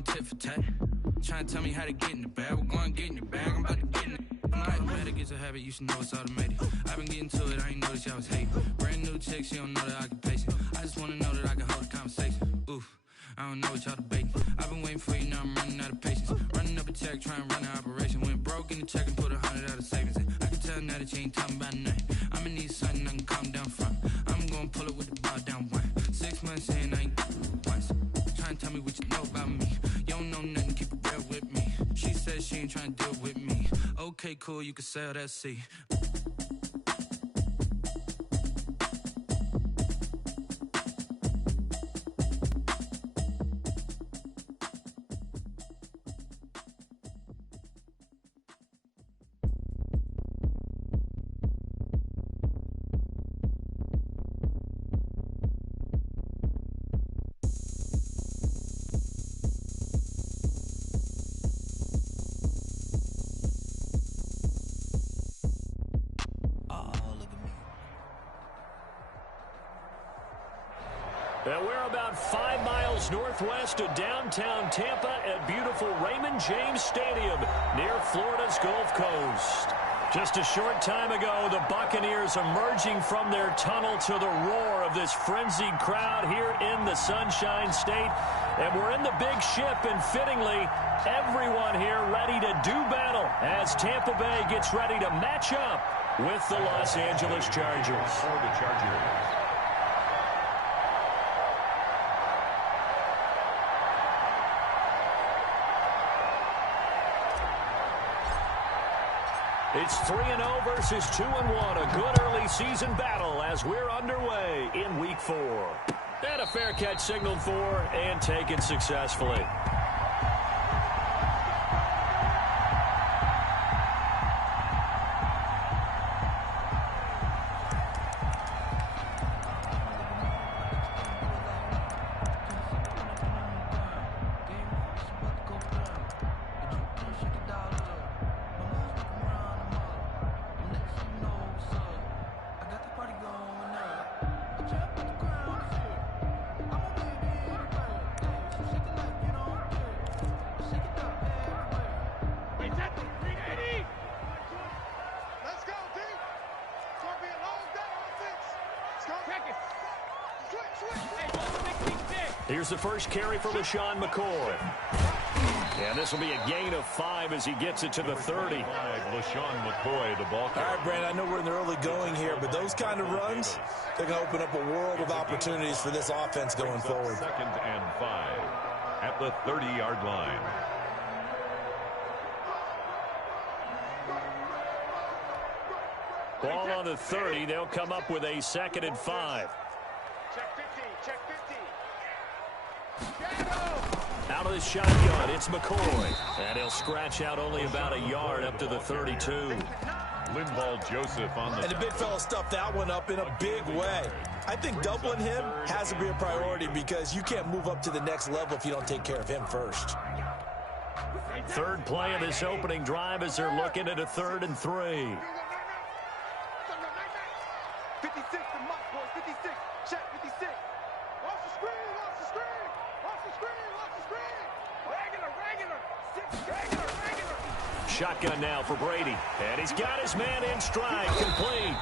Tit for tat. Trying to tell me how to get in the bag. We're going to get in the bag. I'm about to get in it. I'm like, better get a habit. You should know it's automated. I've been getting to it. I ain't noticed y'all was hating. Brand new chick. She don't know that I can pace it. I just want to know that I can hold a conversation. Oof. I don't know what y'all debating. I've been waiting for you. Now I'm running out of patience. Running up a check. Trying to run an operation. Went broke in the check and put 100 out of savings in. I can tell now that you ain't talking about nothing. I'ma need something I can calm down from. I'm going to pull it with the bar down one. 6 months in. I ain't once. Trying to tell me what you know about me. You don't know nothing, keep it real with me. She said she ain't trying to deal with me. Okay, cool, you can sell that seat. And we're about 5 miles northwest of downtown Tampa at beautiful Raymond James Stadium near Florida's Gulf Coast. Just a short time ago, the Buccaneers emerging from their tunnel to the roar of this frenzied crowd here in the Sunshine State. And we're in the big ship, and fittingly, everyone here ready to do battle as Tampa Bay gets ready to match up with the Los Angeles Chargers. For the Chargers. It's 3-0 versus 2-1. A good early season battle as we're underway in Week 4. And a fair catch signaled for and taken successfully. Here's the first carry for LaShawn McCoy. And this will be a gain of 5 as he gets it to the 30. LaShawn McCoy, the ball carrier. All right, Brandon, I know we're in the early going here, but those kind of runs, they're going to open up a world of opportunities for this offense going forward. 2nd and 5 at the 30-yard line. Ball on the 30. They'll come up with a 2nd and 5. Check 50, check 50. Out of the shotgun, it's McCoy. And he'll scratch out only about a yard up to the 32. Linval Joseph on the... And the big fella stuffed that one up in a big way. I think doubling him has to be a priority because you can't move up to the next level if you don't take care of him first. Third play of this opening drive as they're looking at a 3rd and 3. 56, the mark, boys, 56. Check 56. Watch the screen, watch the screen. Watch the screen, watch the screen. Regular. 6, regular. Shotgun now for Brady. And he's got his man in stride, complete.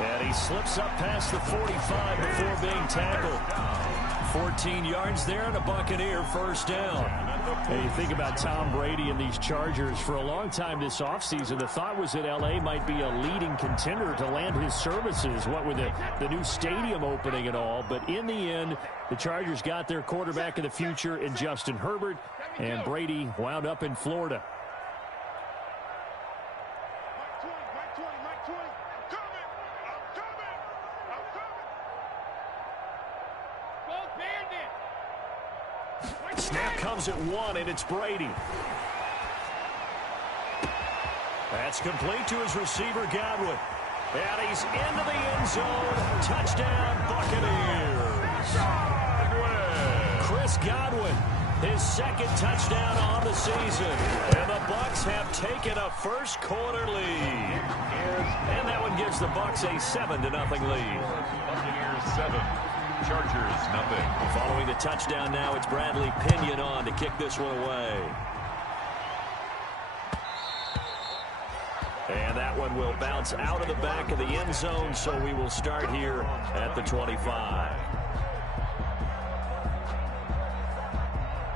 And he slips up past the 45 before being tackled. 14 yards there and a Buccaneer first down. And you think about Tom Brady and these Chargers. For a long time this offseason, the thought was that L.A. might be a leading contender to land his services, what with the new stadium opening and all. But in the end, the Chargers got their quarterback of the future in Justin Herbert, and Brady wound up in Florida. Snap comes at 1, and it's Brady. That's complete to his receiver, Godwin. And he's into the end zone. Touchdown, Buccaneers. Chris Godwin, his 2nd touchdown on the season. And the Bucs have taken a first quarter lead. And that one gives the Bucs a 7-0 lead. Buccaneers 7, Chargers, nothing. Following the touchdown now, it's Bradley Pinion on to kick this one away. And that one will bounce out of the back of the end zone, so we will start here at the 25.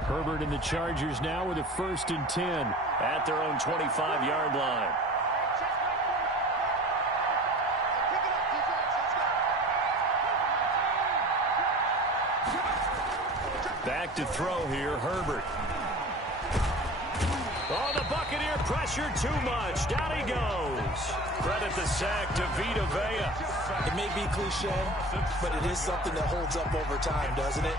Herbert and the Chargers now with a 1st and 10 at their own 25-yard line. Back to throw here, Herbert. Oh, the Buccaneer pressure too much. Down he goes. Credit the sack to Vita Vea. It may be cliche, but it is something that holds up over time, doesn't it?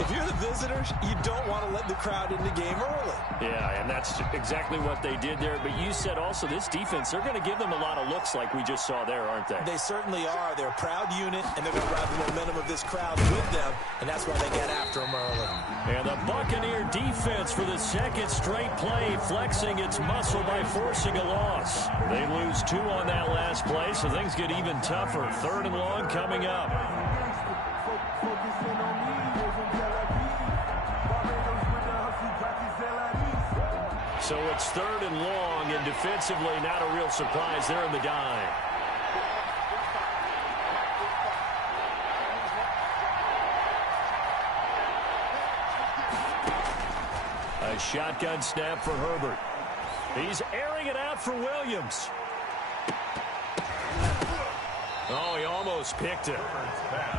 If you're the visitors, you don't want to let the crowd in the game early. Yeah, and that's exactly what they did there. But you said also this defense, they're going to give them a lot of looks like we just saw there, aren't they? They certainly are. They're a proud unit, and they're going to ride the momentum of this crowd with them, and that's why they get after them early. And the Buccaneer defense for the second straight play, flexing its muscle by forcing a loss. They lose 2 on that last play, so things get even tougher. 3rd and long coming up. So it's 3rd and long, and defensively not a real surprise there in the dime. A shotgun snap for Herbert. He's airing it out for Williams. Oh, he almost picked it.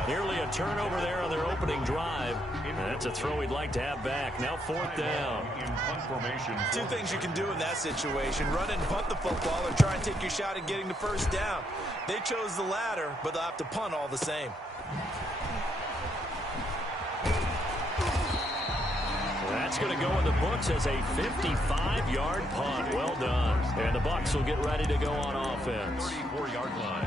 Nearly a turnover there on their opening drive. And that's a throw he'd like to have back. Now 4th down. 2 things you can do in that situation. Run and punt the football or try and take your shot at getting the 1st down. They chose the latter, but they'll have to punt all the same. That's going to go in the books as a 55-yard punt. Well done. And the Bucs will get ready to go on offense. 34-yard line.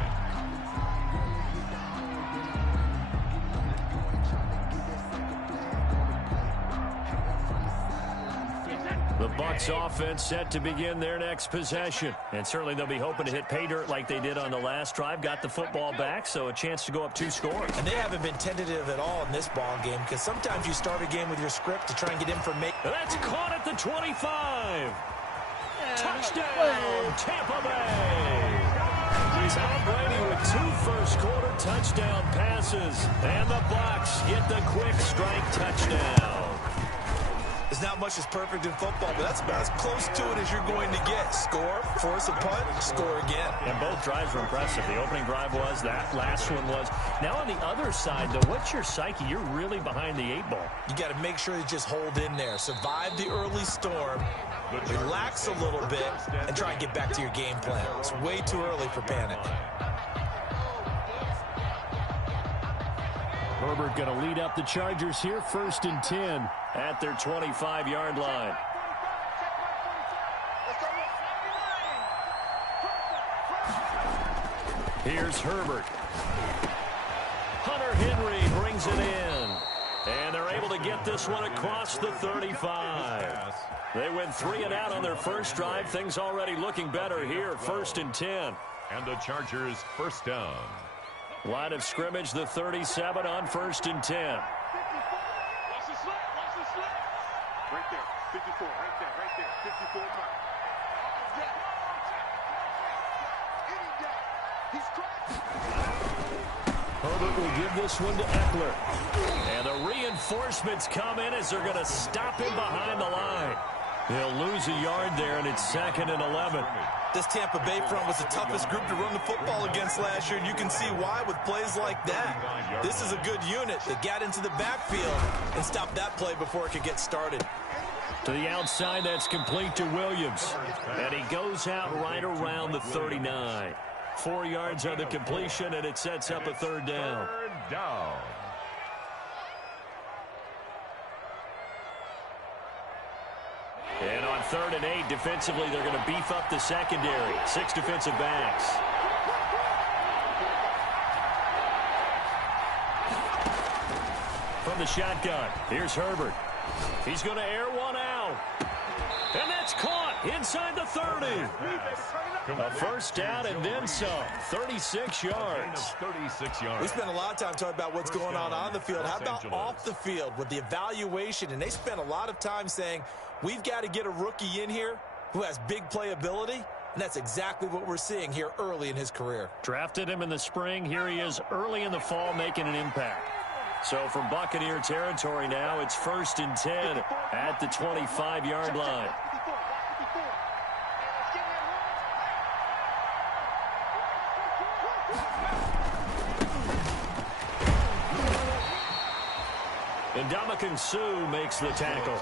The Bucs offense set to begin their next possession. And certainly they'll be hoping to hit pay dirt like they did on the last drive. Got the football back, so a chance to go up 2 scores. And they haven't been tentative at all in this ball game, because sometimes you start a game with your script to try and get information. That's caught at the 25. Touchdown, Tampa Bay. Tom Brady with 2 first-quarter touchdown passes. And the Bucs get the quick strike touchdown. There's not much that's perfect in football, but that's about as close to it as you're going to get. Score, force a punt, score again. And both drives were impressive. The opening drive was, that last one was. Now on the other side, though, what's your psyche? You're really behind the 8 ball. You got to make sure you just hold in there. Survive the early storm, relax a little bit, and try and get back to your game plan. It's way too early for panic. Herbert going to lead up the Chargers here, 1st and 10 at their 25-yard line. Here's Herbert. Hunter Henry brings it in. And they're able to get this one across the 35. They went 3 and out on their first drive. Things already looking better here, 1st and 10. And the Chargers 1st down. Line of scrimmage, the 37 on 1st and 10. Watch the slip. Watch the slip. Right there. 54. Right there. Right there. 54 mark. He's cracked. Herbert will give this one to Eckler. And the reinforcements come in as they're going to stop him behind the line. They'll lose a yard there, and it's 2nd and 11. This Tampa Bay front was the toughest group to run the football against last year, and you can see why with plays like that. This is a good unit that got into the backfield and stopped that play before it could get started. To the outside, that's complete to Williams. And he goes out right around the 39. 4 yards on the completion, and it sets up a 3rd down. 3rd down. And on 3rd and 8, defensively, they're going to beef up the secondary. 6 defensive backs. From the shotgun, here's Herbert. He's going to air one out. And that's caught. inside the 30. A first down and then some. 36 yards. 36 yards. We spent a lot of time talking about what's going on the field. How about off the field with the evaluation? And they spent a lot of time saying, we've got to get a rookie in here who has big playability. And that's exactly what we're seeing here early in his career. Drafted him in the spring. Here he is early in the fall making an impact. So from Buccaneer territory now, it's 1st and 10 at the 25-yard line. And Ndamukong Suh makes the tackle.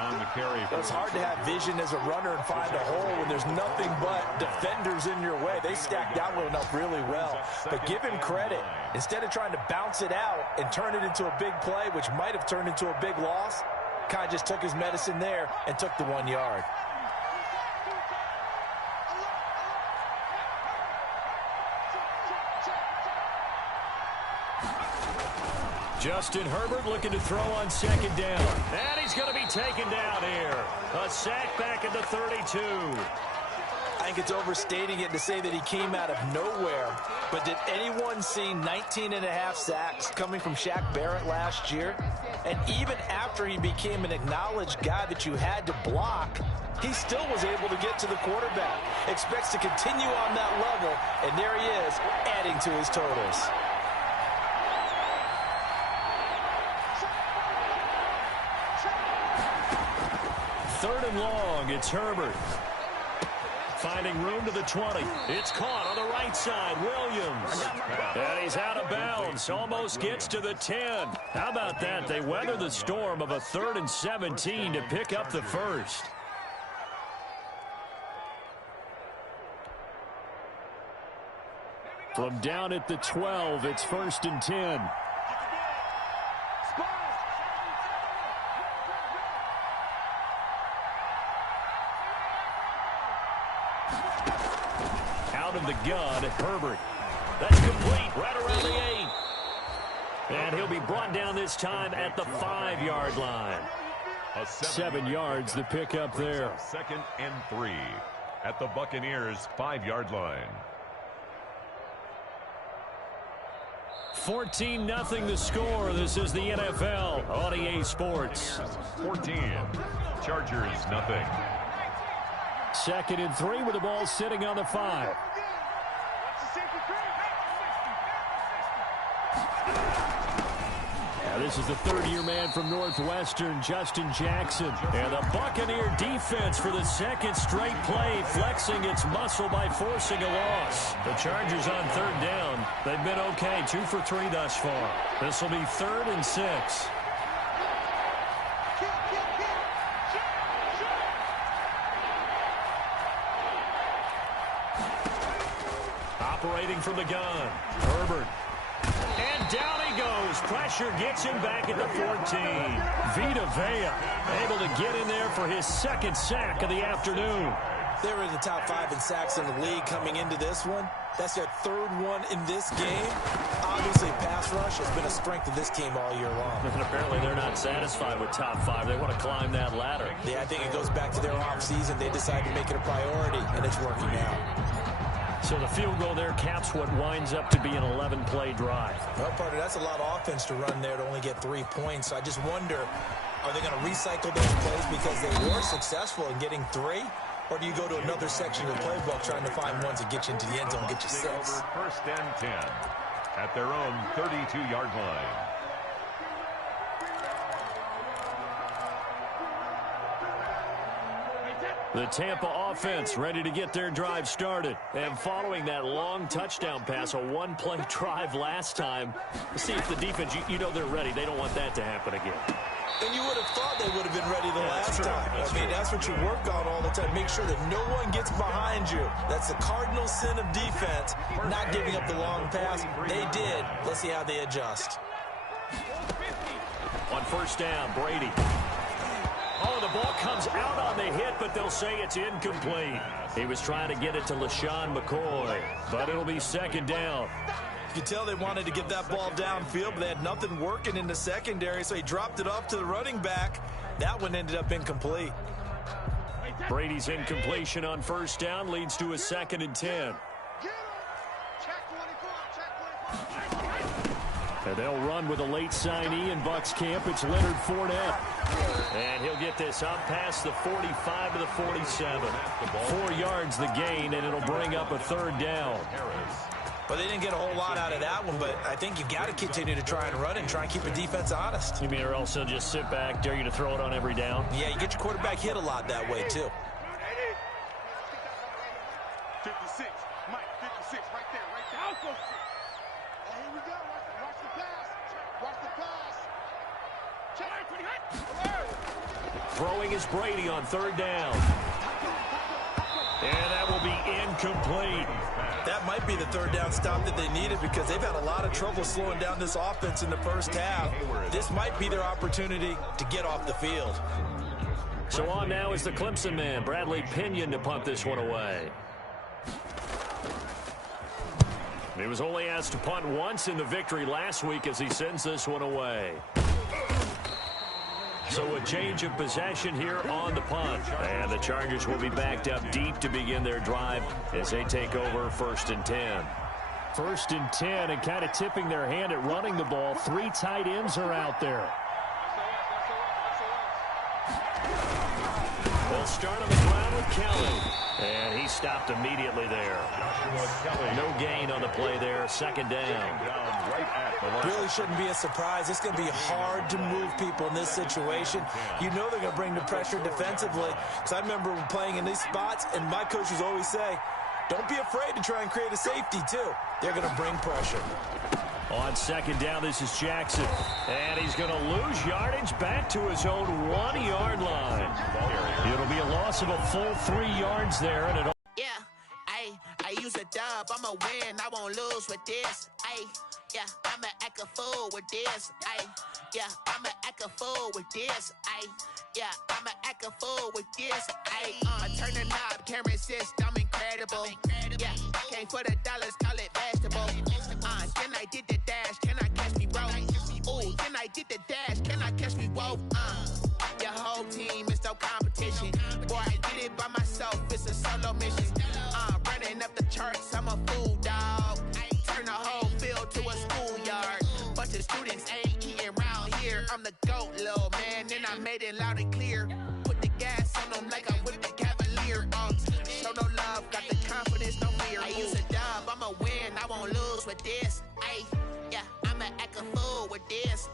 On the carry. It's hard to have vision as a runner and find a hole when there's nothing but defenders in your way. They stacked that one up really well. But give him credit. Instead of trying to bounce it out and turn it into a big play, which might have turned into a big loss, kind of just took his medicine there and took the 1 yard. Justin Herbert looking to throw on 2nd down. And he's going to be taken down here. A sack back at the 32. I think it's overstating it to say that he came out of nowhere. But did anyone see 19.5 sacks coming from Shaq Barrett last year? And even after he became an acknowledged guy that you had to block, he still was able to get to the quarterback. Expects to continue on that level, and there he is, adding to his totals. Third and long, it's Herbert. Finding room to the 20. It's caught on the right side, Williams. And he's out of bounds, almost gets to the 10. How about that? They weather the storm of a 3rd and 17 to pick up the first. From down at the 12, it's 1st and 10. Out of the gun, Herbert. That's complete, right around the 8. And he'll be brought down this time at the 5-yard line. 7 yards, the pickup there. 2nd and 3 at the Buccaneers' 5-yard line. 14-0 the score. This is the NFL on EA Sports. 14. Chargers, nothing. 2nd and 3 with the ball sitting on the 5. Now this is the 3rd-year man from Northwestern, Justin Jackson. And the Buccaneer defense for the 2nd straight play, flexing its muscle by forcing a loss. The Chargers on 3rd down. They've been okay, 2 for 3 thus far. This will be 3rd and 6. Operating from the gun, Herbert. And down he goes. Pressure gets him back at the 14. Vita Vea able to get in there for his 2nd sack of the afternoon. They were in the top 5 in sacks in the league coming into this one. That's their 3rd one in this game. Obviously, pass rush has been a strength of this team all year long. And apparently they're not satisfied with top 5. They want to climb that ladder. Yeah, I think it goes back to their offseason. They decided to make it a priority, and it's working out. So the field goal there caps what winds up to be an 11-play drive. Well, partner, that's a lot of offense to run there to only get 3 points. So I just wonder, are they going to recycle those plays because they were successful in getting 3? Or do you go to another section of the playbook trying to find ones that get you into the end zone, get you 6? 1st and 10 at their own 32-yard line. The Tampa offense ready to get their drive started. And following that long touchdown pass, a 1-play drive last time. Let's see if the defense, you know they're ready. They don't want that to happen again. And you would have thought they would have been ready the last time. I mean, that's what you work on all the time. Make sure that no one gets behind you. That's the cardinal sin of defense, not giving up the long pass. They did. Let's see how they adjust. On 1st down, Brady. Oh, the ball comes out on the hit, but they'll say it's incomplete. He was trying to get it to LaShawn McCoy, but it'll be 2nd down. You can tell they wanted to get that ball downfield, but they had nothing working in the secondary, so he dropped it off to the running back. That one ended up incomplete. Brady's incompletion on first down leads to a 2nd and 10. And they'll run with a late signee in Bucs camp. It's Leonard Fournette. And he'll get this up past the 45 to the 47. 4 yards the gain, and it'll bring up a 3rd down. Well, they didn't get a whole lot out of that one, but I think you've got to continue to try and run and try and keep the defense honest. You mean, or else they'll just sit back, dare you to throw it on every down? Yeah, you get your quarterback hit a lot that way, too. 56, Mike, 56, right there, right there. I'll go. Here we go, watch the pass. Watch the pass. Throwing is Brady on 3rd down. And that will be incomplete. That might be the 3rd down stop that they needed because they've had a lot of trouble slowing down this offense in the first half. This might be their opportunity to get off the field. So on now is the Clemson man, Bradley Pinion, to punt this one away. He was only asked to punt once in the victory last week as he sends this one away. So a change of possession here on the punt. And the Chargers will be backed up deep to begin their drive as they take over 1st and 10. 1st and 10, and kind of tipping their hand at running the ball. 3 tight ends are out there. They'll start on the ground with Kelly. And he stopped immediately there. No gain on the play there. 2nd down. Really shouldn't be a surprise. It's going to be hard to move people in this situation. You know they're going to bring the pressure defensively. Because I remember playing in these spots, and my coaches always say, don't be afraid to try and create a safety, too. They're going to bring pressure. On 2nd down, this is Jackson. And he's going to lose yardage back to his own 1-yard line. It'll be a loss of a full 3 yards there. And I use a dub, I'ma win, I won't lose with this. I'ma act a fool with this. I'ma act a fool with this. I'ma act a fool with this. I turn the knob, can't resist, I'm incredible. Came for the dollars, call it vegetable. Then I did the dash, can I catch me, bro? Ooh, then I did the dash, can I catch me, whoa? Your whole team is no competition. Boy, I did it by myself, it's a solo mission. Running up the charts, I'm a fool, dog. Turn the whole field to a schoolyard. Bunch of students ain't eating round here. I'm the GOAT, little man, and I made it loud and clear. Put the gas on them like I'm with the Cavalier. Show no love, got the confidence, no fear. I use a dub, I'ma win, I won't lose with this. I'ma act a fool with this.